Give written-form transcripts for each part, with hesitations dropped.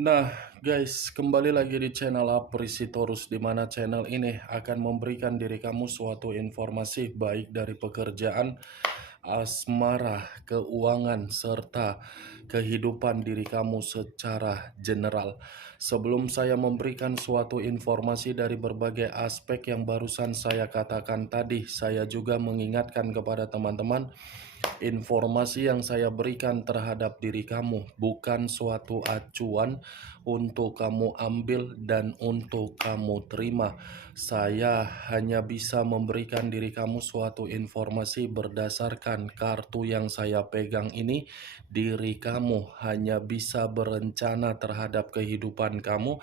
Nah, guys, kembali lagi di channel Aprisitorus, di mana channel ini akan memberikan diri kamu suatu informasi baik dari pekerjaan, asmara, keuangan, serta kehidupan diri kamu secara general. Sebelum saya memberikan suatu informasi dari berbagai aspek yang barusan saya katakan tadi, saya juga mengingatkan kepada teman-teman, informasi yang saya berikan terhadap diri kamu bukan suatu acuan untuk kamu ambil dan untuk kamu terima. Saya hanya bisa memberikan diri kamu suatu informasi berdasarkan kartu yang saya pegang ini. Diri kamu hanya bisa berencana terhadap kehidupan kamu,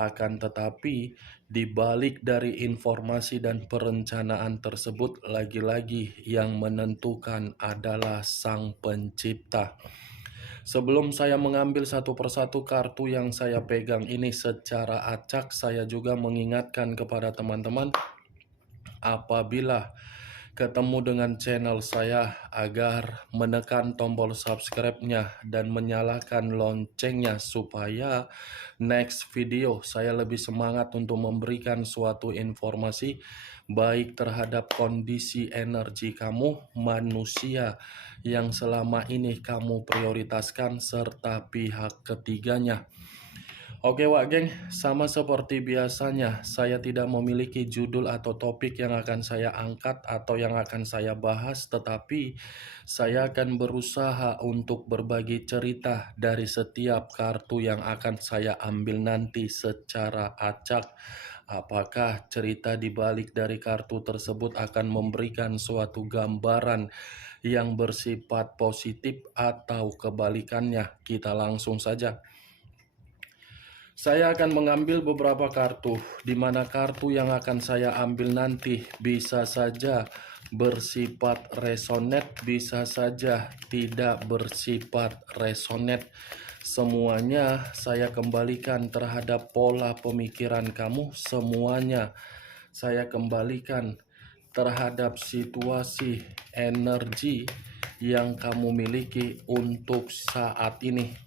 akan tetapi di balik dari informasi dan perencanaan tersebut, lagi-lagi yang menentukan adalah Sang Pencipta. Sebelum saya mengambil satu persatu kartu yang saya pegang ini secara acak, saya juga mengingatkan kepada teman-teman, apabila ketemu dengan channel saya, agar menekan tombol subscribe-nya dan menyalakan loncengnya supaya next video saya lebih semangat untuk memberikan suatu informasi baik terhadap kondisi energi kamu, manusia yang selama ini kamu prioritaskan, serta pihak ketiganya. Oke Wak Geng, sama seperti biasanya, saya tidak memiliki judul atau topik yang akan saya angkat atau yang akan saya bahas, tetapi saya akan berusaha untuk berbagi cerita dari setiap kartu yang akan saya ambil nanti secara acak. Apakah cerita di balik dari kartu tersebut akan memberikan suatu gambaran yang bersifat positif atau kebalikannya? Kita langsung saja. Saya akan mengambil beberapa kartu, di mana kartu yang akan saya ambil nanti bisa saja bersifat resonate, bisa saja tidak bersifat resonate. Semuanya saya kembalikan terhadap pola pemikiran kamu, semuanya saya kembalikan terhadap situasi energi yang kamu miliki untuk saat ini.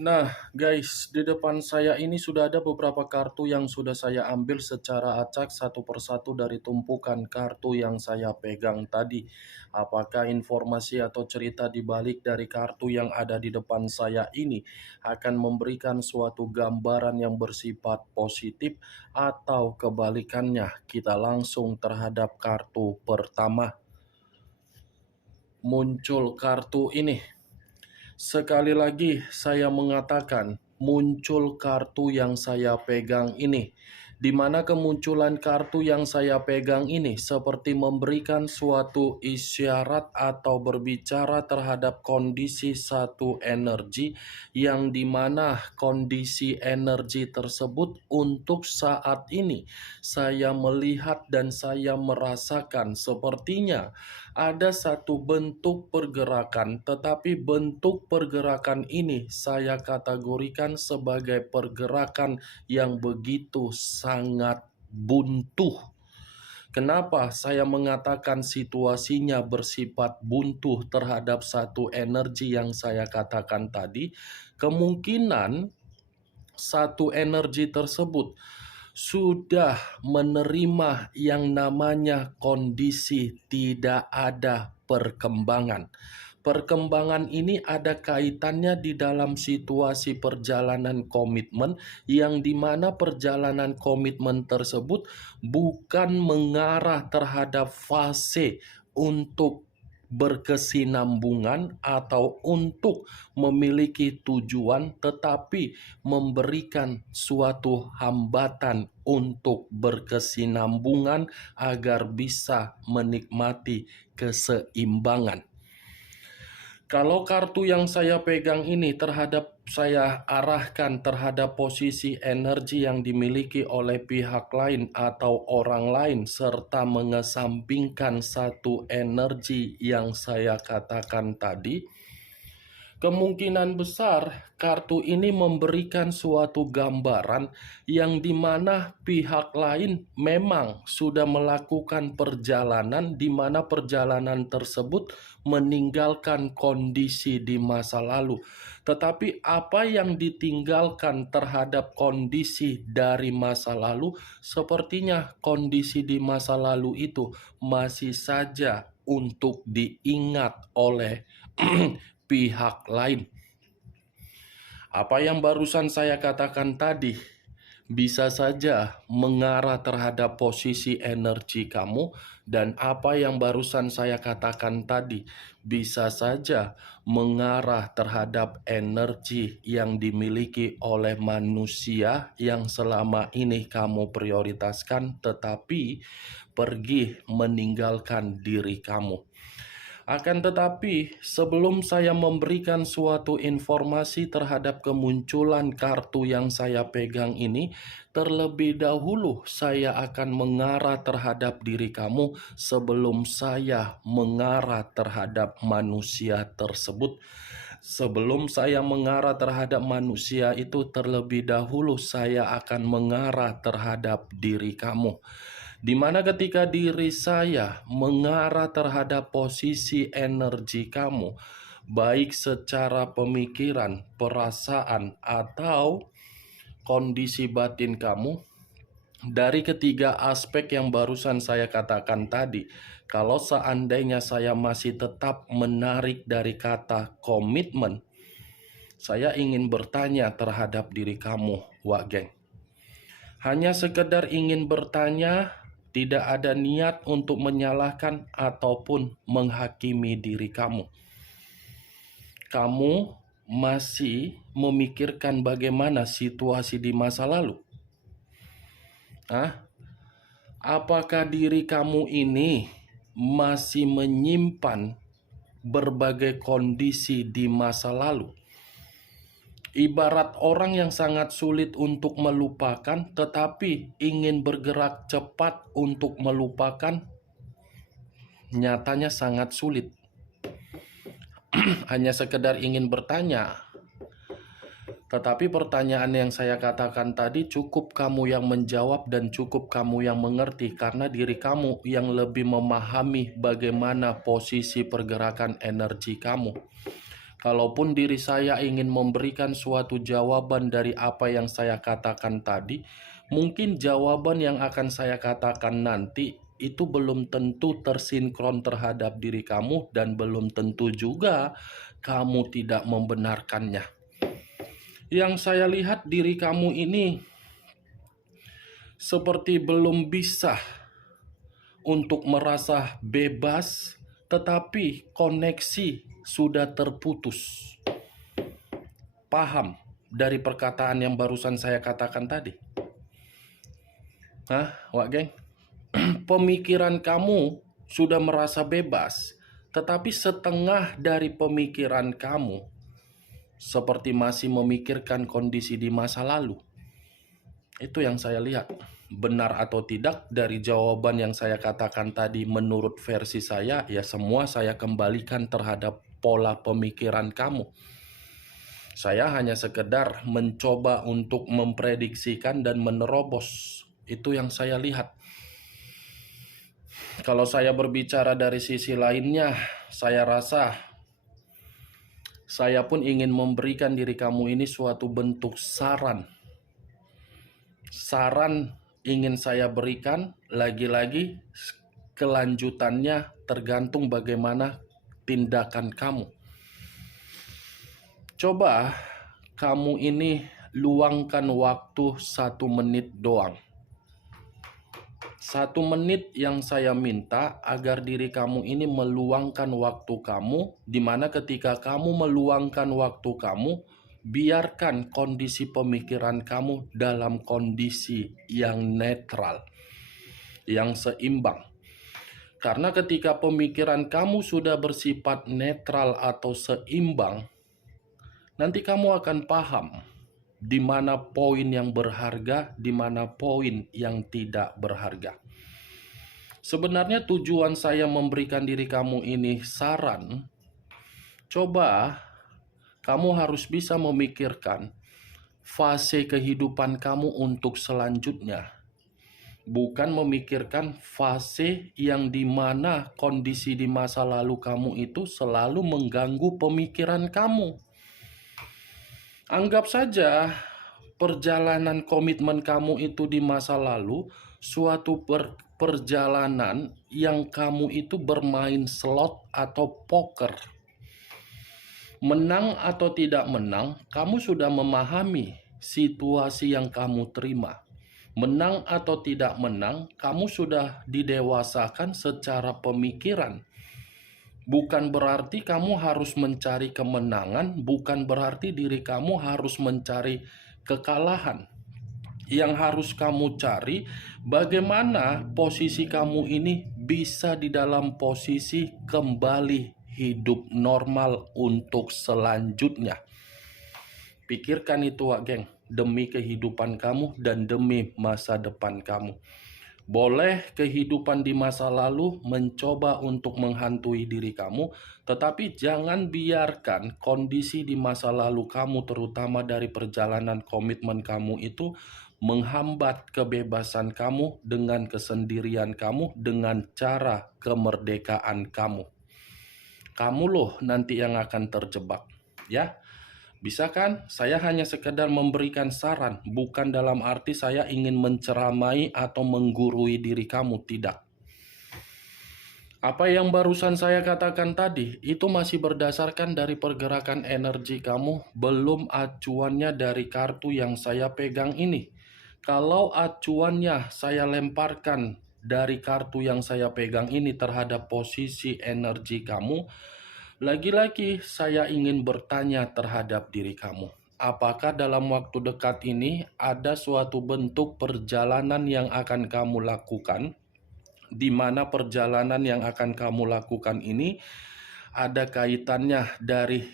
Nah, guys, di depan saya ini sudah ada beberapa kartu yang sudah saya ambil secara acak satu persatu dari tumpukan kartu yang saya pegang tadi. Apakah informasi atau cerita di balik dari kartu yang ada di depan saya ini akan memberikan suatu gambaran yang bersifat positif atau kebalikannya? Kita langsung terhadap kartu pertama. Muncul kartu ini. Sekali lagi saya mengatakan, muncul kartu yang saya pegang ini. Di mana kemunculan kartu yang saya pegang ini seperti memberikan suatu isyarat atau berbicara terhadap kondisi satu energi, yang dimana kondisi energi tersebut untuk saat ini saya melihat dan saya merasakan sepertinya ada satu bentuk pergerakan, tetapi bentuk pergerakan ini saya kategorikan sebagai pergerakan yang begitu sangat buntu. Kenapa saya mengatakan situasinya bersifat buntu terhadap satu energi yang saya katakan tadi? Kemungkinan satu energi tersebut sudah menerima yang namanya kondisi tidak ada perkembangan. Perkembangan ini ada kaitannya di dalam situasi perjalanan komitmen, yang dimana perjalanan komitmen tersebut bukan mengarah terhadap fase untuk berkesinambungan atau untuk memiliki tujuan, tetapi memberikan suatu hambatan untuk berkesinambungan agar bisa menikmati keseimbangan. Kalau kartu yang saya pegang ini saya arahkan terhadap posisi energi yang dimiliki oleh pihak lain atau orang lain, serta mengesampingkan satu energi yang saya katakan tadi, kemungkinan besar kartu ini memberikan suatu gambaran yang dimana pihak lain memang sudah melakukan perjalanan, di mana perjalanan tersebut meninggalkan kondisi di masa lalu. Tetapi apa yang ditinggalkan terhadap kondisi dari masa lalu, sepertinya kondisi di masa lalu itu masih saja untuk diingat oleh pihak lain. Apa yang barusan saya katakan tadi bisa saja mengarah terhadap posisi energi kamu, dan apa yang barusan saya katakan tadi bisa saja mengarah terhadap energi yang dimiliki oleh manusia yang selama ini kamu prioritaskan, tetapi pergi meninggalkan diri kamu. Akan tetapi, sebelum saya memberikan suatu informasi terhadap kemunculan kartu yang saya pegang ini, terlebih dahulu saya akan mengarah terhadap diri kamu sebelum saya mengarah terhadap manusia tersebut. Sebelum saya mengarah terhadap manusia itu, terlebih dahulu saya akan mengarah terhadap diri kamu. Di mana ketika diri saya mengarah terhadap posisi energi kamu, baik secara pemikiran, perasaan, atau kondisi batin kamu, dari ketiga aspek yang barusan saya katakan tadi, kalau seandainya saya masih tetap menarik dari kata komitmen, saya ingin bertanya terhadap diri kamu, Wak Geng. Hanya sekedar ingin bertanya, tidak ada niat untuk menyalahkan ataupun menghakimi diri kamu. Kamu masih memikirkan bagaimana situasi di masa lalu? Apakah diri kamu ini masih menyimpan berbagai kondisi di masa lalu? Ibarat orang yang sangat sulit untuk melupakan, tetapi ingin bergerak cepat untuk melupakan, nyatanya sangat sulit. Hanya sekedar ingin bertanya, tetapi pertanyaan yang saya katakan tadi cukup kamu yang menjawab dan cukup kamu yang mengerti, karena diri kamu yang lebih memahami bagaimana posisi pergerakan energi kamu. Kalaupun diri saya ingin memberikan suatu jawaban dari apa yang saya katakan tadi, mungkin jawaban yang akan saya katakan nanti itu belum tentu tersinkron terhadap diri kamu, dan belum tentu juga kamu tidak membenarkannya. Yang saya lihat diri kamu ini seperti belum bisa untuk merasa bebas, tetapi koneksi sudah terputus. Paham dari perkataan yang barusan saya katakan tadi? Wak Geng? Pemikiran kamu sudah merasa bebas, tetapi setengah dari pemikiran kamu seperti masih memikirkan kondisi di masa lalu. Itu yang saya lihat. Benar atau tidak dari jawaban yang saya katakan tadi menurut versi saya, ya semua saya kembalikan terhadap pola pemikiran kamu. Saya hanya sekedar mencoba untuk memprediksikan dan menerobos. Itu yang saya lihat. Kalau saya berbicara dari sisi lainnya, saya rasa saya pun ingin memberikan diri kamu ini suatu bentuk saran. Saran ingin saya berikan, lagi-lagi kelanjutannya tergantung bagaimana tindakan kamu. Coba kamu ini luangkan waktu 1 menit doang. 1 menit yang saya minta agar diri kamu ini meluangkan waktu kamu, di mana ketika kamu meluangkan waktu kamu, biarkan kondisi pemikiran kamu dalam kondisi yang netral, yang seimbang. Karena ketika pemikiran kamu sudah bersifat netral atau seimbang, nanti kamu akan paham di mana poin yang berharga, di mana poin yang tidak berharga. Sebenarnya tujuan saya memberikan diri kamu ini saran, coba kamu harus bisa memikirkan fase kehidupan kamu untuk selanjutnya. Bukan memikirkan fase yang dimana kondisi di masa lalu kamu itu selalu mengganggu pemikiran kamu. Anggap saja perjalanan komitmen kamu itu di masa lalu suatu perjalanan yang kamu itu bermain slot atau poker. Menang atau tidak menang, kamu sudah memahami situasi yang kamu terima. Menang atau tidak menang, kamu sudah didewasakan secara pemikiran. Bukan berarti kamu harus mencari kemenangan, bukan berarti diri kamu harus mencari kekalahan. Yang harus kamu cari, bagaimana posisi kamu ini bisa di dalam posisi kembali hidup normal untuk selanjutnya. Pikirkan itu, Wak Geng, demi kehidupan kamu dan demi masa depan kamu. Boleh kehidupan di masa lalu mencoba untuk menghantui diri kamu, tetapi jangan biarkan kondisi di masa lalu kamu, terutama dari perjalanan komitmen kamu itu, menghambat kebebasan kamu dengan kesendirian kamu, dengan cara kemerdekaan kamu. Kamu loh nanti yang akan terjebak, ya. Bisa kan? Saya hanya sekedar memberikan saran, bukan dalam arti saya ingin menceramai atau menggurui diri kamu, tidak. Apa yang barusan saya katakan tadi, itu masih berdasarkan dari pergerakan energi kamu, belum acuannya dari kartu yang saya pegang ini. Kalau acuannya saya lemparkan dari kartu yang saya pegang ini terhadap posisi energi kamu, lagi-lagi saya ingin bertanya terhadap diri kamu. Apakah dalam waktu dekat ini ada suatu bentuk perjalanan yang akan kamu lakukan, di mana perjalanan yang akan kamu lakukan ini ada kaitannya dari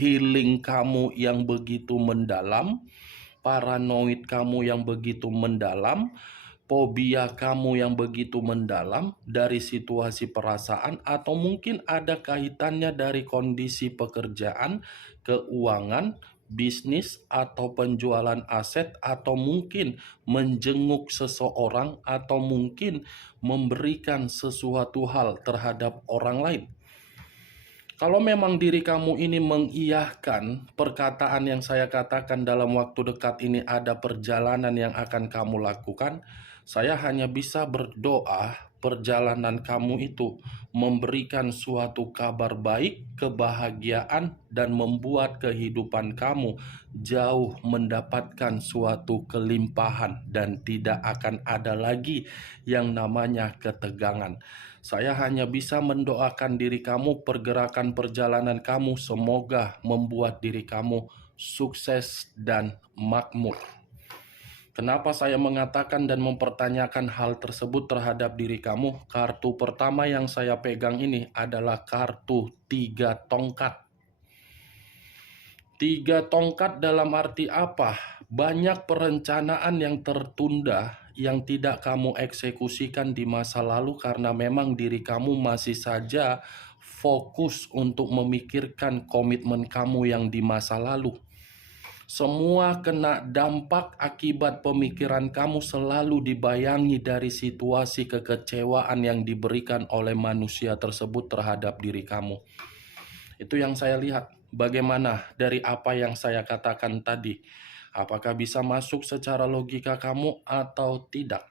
healing kamu yang begitu mendalam, paranoid kamu yang begitu mendalam, fobia kamu yang begitu mendalam dari situasi perasaan, atau mungkin ada kaitannya dari kondisi pekerjaan, keuangan, bisnis, atau penjualan aset, atau mungkin menjenguk seseorang, atau mungkin memberikan sesuatu hal terhadap orang lain. Kalau memang diri kamu ini mengiyahkan perkataan yang saya katakan dalam waktu dekat ini ada perjalanan yang akan kamu lakukan, saya hanya bisa berdoa perjalanan kamu itu memberikan suatu kabar baik, kebahagiaan, dan membuat kehidupan kamu jauh mendapatkan suatu kelimpahan dan tidak akan ada lagi yang namanya ketegangan. Saya hanya bisa mendoakan diri kamu, pergerakan perjalanan kamu semoga membuat diri kamu sukses dan makmur. Kenapa saya mengatakan dan mempertanyakan hal tersebut terhadap diri kamu? Kartu pertama yang saya pegang ini adalah kartu 3 tongkat. 3 tongkat dalam arti apa? Banyak perencanaan yang tertunda yang tidak kamu eksekusikan di masa lalu karena memang diri kamu masih saja fokus untuk memikirkan komitmen kamu yang di masa lalu. Semua kena dampak akibat pemikiran kamu selalu dibayangi dari situasi kekecewaan yang diberikan oleh manusia tersebut terhadap diri kamu. Itu yang saya lihat. Bagaimana dari apa yang saya katakan tadi? Apakah bisa masuk secara logika kamu atau tidak?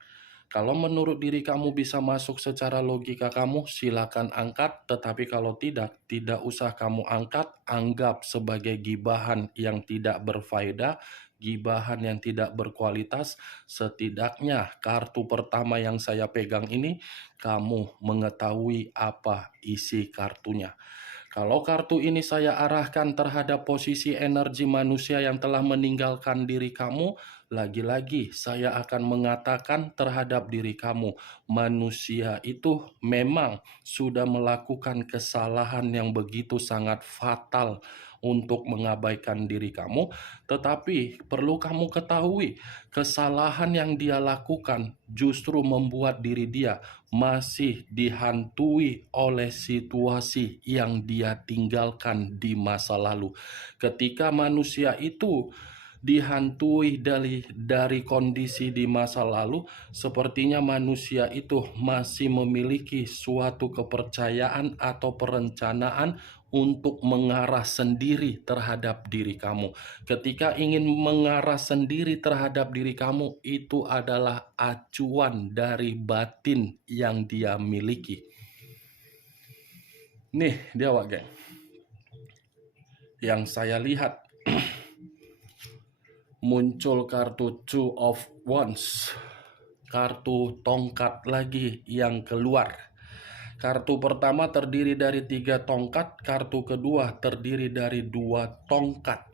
Kalau menurut diri kamu bisa masuk secara logika kamu, silakan angkat. Tetapi kalau tidak, tidak usah kamu angkat. Anggap sebagai gibahan yang tidak berfaedah, gibahan yang tidak berkualitas. Setidaknya kartu pertama yang saya pegang ini, kamu mengetahui apa isi kartunya. Kalau kartu ini saya arahkan terhadap posisi energi manusia yang telah meninggalkan diri kamu, lagi-lagi saya akan mengatakan terhadap diri kamu, manusia itu memang sudah melakukan kesalahan yang begitu sangat fatal untuk mengabaikan diri kamu, tetapi perlu kamu ketahui, kesalahan yang dia lakukan justru membuat diri dia masih dihantui oleh situasi yang dia tinggalkan di masa lalu. Ketika manusia itu dihantui dari kondisi di masa lalu, sepertinya manusia itu masih memiliki suatu kepercayaan atau perencanaan untuk mengarah sendiri terhadap diri kamu. Ketika ingin mengarah sendiri terhadap diri kamu, itu adalah acuan dari batin yang dia miliki. Nih dia Wak geng, yang saya lihat muncul kartu Two of Wands, kartu tongkat lagi yang keluar. Kartu pertama terdiri dari 3 tongkat, kartu kedua terdiri dari 2 tongkat.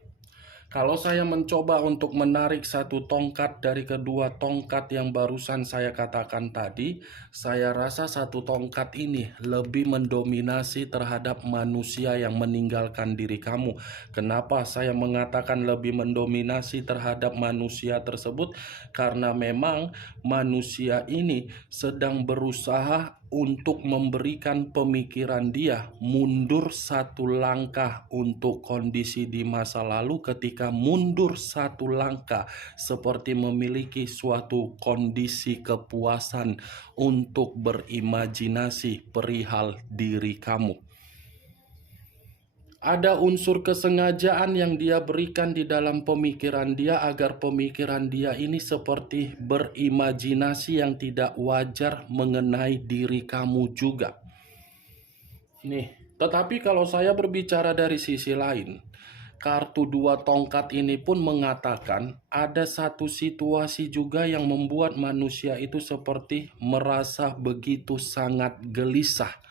Kalau saya mencoba untuk menarik satu tongkat dari kedua tongkat yang barusan saya katakan tadi, saya rasa satu tongkat ini lebih mendominasi terhadap manusia yang meninggalkan diri kamu. Kenapa saya mengatakan lebih mendominasi terhadap manusia tersebut? Karena memang manusia ini sedang berusaha untuk memberikan pemikiran dia mundur satu langkah untuk kondisi di masa lalu. Ketika mundur satu langkah, seperti memiliki suatu kondisi kepuasan untuk berimajinasi perihal diri kamu. Ada unsur kesengajaan yang dia berikan di dalam pemikiran dia agar pemikiran dia ini seperti berimajinasi yang tidak wajar mengenai diri kamu juga. Nih, tetapi kalau saya berbicara dari sisi lain, kartu 2 tongkat ini pun mengatakan ada satu situasi juga yang membuat manusia itu seperti merasa begitu sangat gelisah,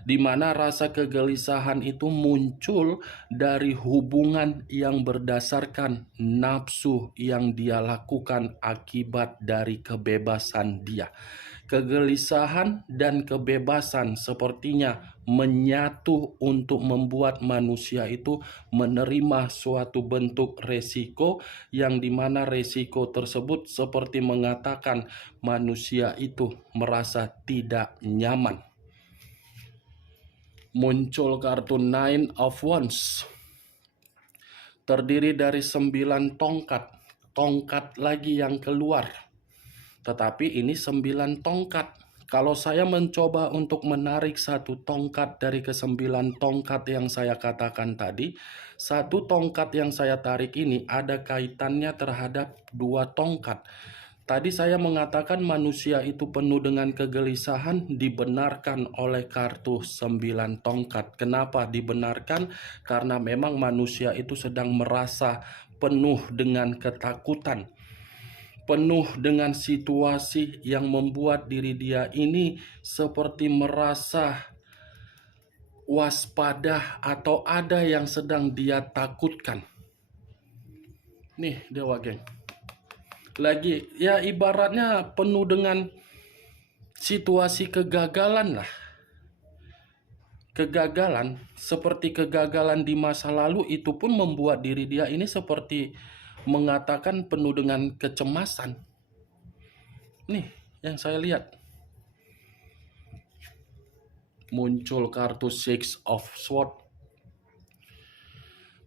di mana rasa kegelisahan itu muncul dari hubungan yang berdasarkan nafsu yang dia lakukan akibat dari kebebasan dia. Kegelisahan dan kebebasan sepertinya menyatu untuk membuat manusia itu menerima suatu bentuk resiko, yang dimana resiko tersebut seperti mengatakan manusia itu merasa tidak nyaman. Muncul kartu Nine of Wands, terdiri dari 9 tongkat, tongkat lagi yang keluar. Tetapi ini 9 tongkat. Kalau saya mencoba untuk menarik satu tongkat dari ke-9 tongkat yang saya katakan tadi, satu tongkat yang saya tarik ini ada kaitannya terhadap 2 tongkat. Tadi saya mengatakan manusia itu penuh dengan kegelisahan, dibenarkan oleh kartu 9 tongkat. Kenapa dibenarkan? Karena memang manusia itu sedang merasa penuh dengan ketakutan, penuh dengan situasi yang membuat diri dia ini seperti merasa waspada atau ada yang sedang dia takutkan. Nih Dewa geng, lagi ya ibaratnya penuh dengan situasi kegagalan lah. Kegagalan seperti kegagalan di masa lalu itu pun membuat diri dia ini seperti mengatakan penuh dengan kecemasan. Nih yang saya lihat, muncul kartu Six of Swords,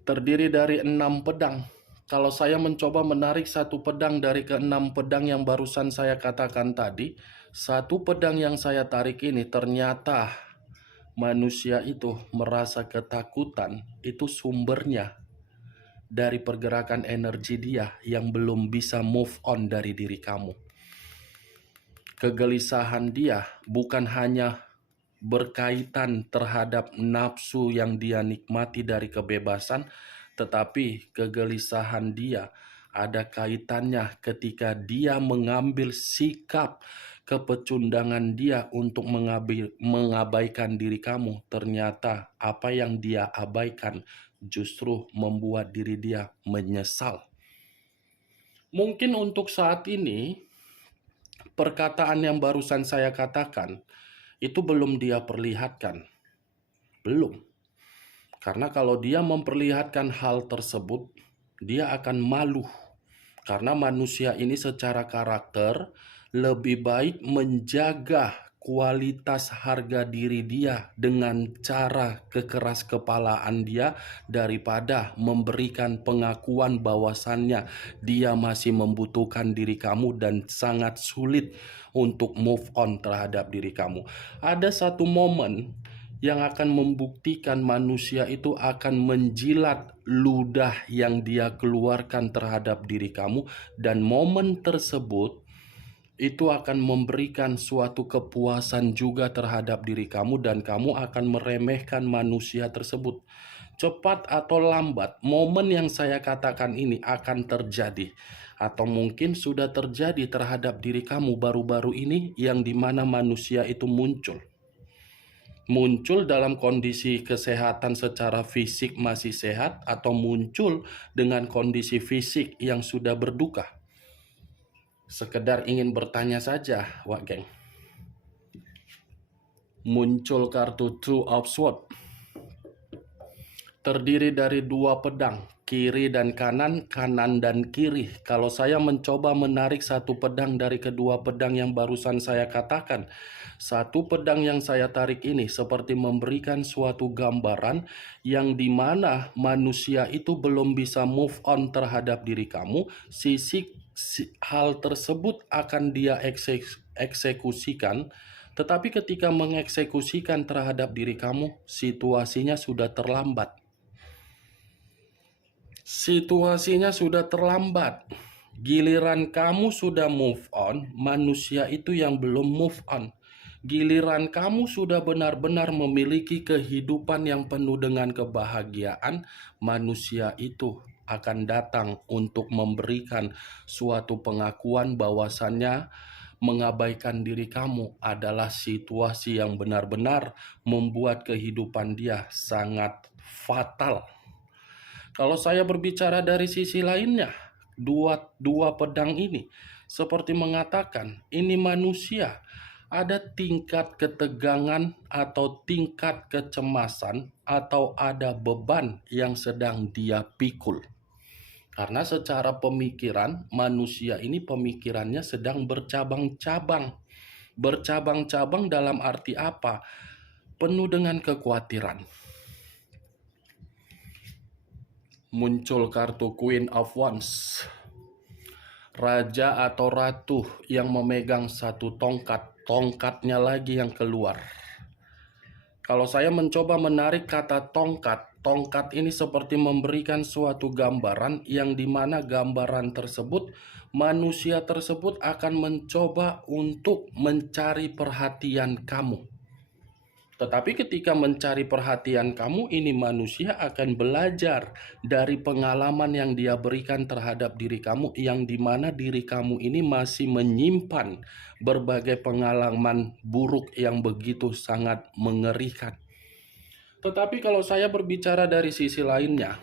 terdiri dari 6 pedang. Kalau saya mencoba menarik satu pedang dari ke-6 pedang yang barusan saya katakan tadi, satu pedang yang saya tarik ini ternyata manusia itu merasa ketakutan. Itu sumbernya dari pergerakan energi dia yang belum bisa move on dari diri kamu. Kegelisahan dia bukan hanya berkaitan terhadap nafsu yang dia nikmati dari kebebasan, tetapi kegelisahan dia ada kaitannya ketika dia mengambil sikap kepecundangan dia untuk mengabaikan diri kamu. Ternyata apa yang dia abaikan justru membuat diri dia menyesal. Mungkin untuk saat ini, perkataan yang barusan saya katakan itu belum dia perlihatkan. Belum. Karena kalau dia memperlihatkan hal tersebut, dia akan malu. Karena manusia ini secara karakter lebih baik menjaga kualitas harga diri dia dengan cara kekeras kepalaan dia daripada memberikan pengakuan bahwasannya dia masih membutuhkan diri kamu dan sangat sulit untuk move on terhadap diri kamu. Ada satu momen yang akan membuktikan manusia itu akan menjilat ludah yang dia keluarkan terhadap diri kamu, dan momen tersebut itu akan memberikan suatu kepuasan juga terhadap diri kamu, dan kamu akan meremehkan manusia tersebut. Cepat atau lambat, momen yang saya katakan ini akan terjadi, atau mungkin sudah terjadi terhadap diri kamu baru-baru ini, yang dimana manusia itu muncul dalam kondisi kesehatan secara fisik masih sehat, atau muncul dengan kondisi fisik yang sudah berduka. Sekedar ingin bertanya saja, Wak Geng. Muncul kartu Two of Swords. Terdiri dari dua pedang, kiri dan kanan, kanan dan kiri. Kalau saya mencoba menarik satu pedang dari kedua pedang yang barusan saya katakan, satu pedang yang saya tarik ini seperti memberikan suatu gambaran yang dimana manusia itu belum bisa move on terhadap diri kamu. Hal tersebut akan dia eksekusikan, tetapi ketika mengeksekusikan terhadap diri kamu, situasinya sudah terlambat. Situasinya sudah terlambat. Giliran kamu sudah move on, manusia itu yang belum move on. Giliran kamu sudah benar-benar memiliki kehidupan yang penuh dengan kebahagiaan, manusia itu akan datang untuk memberikan suatu pengakuan bahwasannya mengabaikan diri kamu adalah situasi yang benar-benar membuat kehidupan dia sangat fatal. Kalau saya berbicara dari sisi lainnya, dua pedang ini seperti mengatakan ini manusia ada tingkat ketegangan atau tingkat kecemasan atau ada beban yang sedang dia pikul. Karena secara pemikiran manusia ini pemikirannya sedang bercabang-cabang. Bercabang-cabang dalam arti apa? Penuh dengan kekhawatiran. Muncul kartu Queen of Wands. Raja atau ratu yang memegang satu tongkat, tongkatnya lagi yang keluar. Kalau saya mencoba menarik kata tongkat, tongkat ini seperti memberikan suatu gambaran yang dimana gambaran tersebut, manusia tersebut akan mencoba untuk mencari perhatian kamu. Tetapi ketika mencari perhatian kamu, ini manusia akan belajar dari pengalaman yang dia berikan terhadap diri kamu, yang dimana diri kamu ini masih menyimpan berbagai pengalaman buruk yang begitu sangat mengerikan. Tetapi kalau saya berbicara dari sisi lainnya,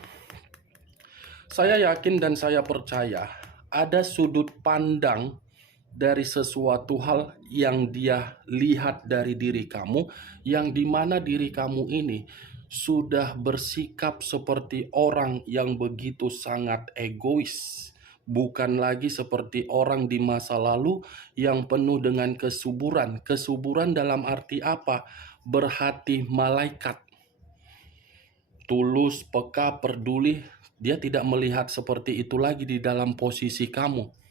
saya yakin dan saya percaya ada sudut pandang dari sesuatu hal yang dia lihat dari diri kamu, yang dimana diri kamu ini sudah bersikap seperti orang yang begitu sangat egois, bukan lagi seperti orang di masa lalu yang penuh dengan kesuburan. Kesuburan dalam arti apa? Berhati malaikat, tulus, peka, peduli. Dia tidak melihat seperti itu lagi di dalam posisi kamu.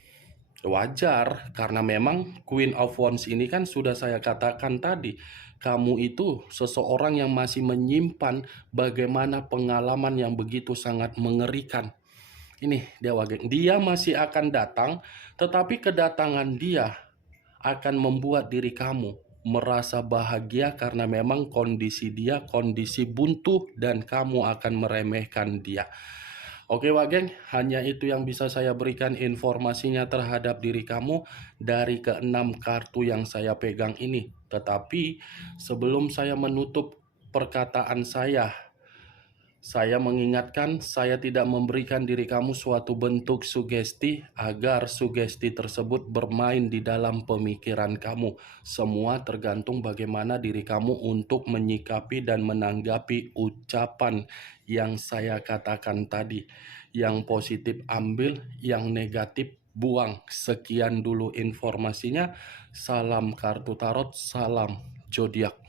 Wajar, karena memang Queen of Wands ini kan sudah saya katakan tadi, kamu itu seseorang yang masih menyimpan bagaimana pengalaman yang begitu sangat mengerikan. Ini dia masih akan datang, tetapi kedatangan dia akan membuat diri kamu merasa bahagia karena memang kondisi dia kondisi buntu dan kamu akan meremehkan dia. Oke Wageng, hanya itu yang bisa saya berikan informasinya terhadap diri kamu dari keenam kartu yang saya pegang ini. Tetapi sebelum saya menutup perkataan saya mengingatkan, saya tidak memberikan diri kamu suatu bentuk sugesti agar sugesti tersebut bermain di dalam pemikiran kamu. Semua tergantung bagaimana diri kamu untuk menyikapi dan menanggapi ucapan yang saya katakan tadi. Yang positif ambil, yang negatif buang. Sekian dulu informasinya. Salam kartu tarot, salam zodiak.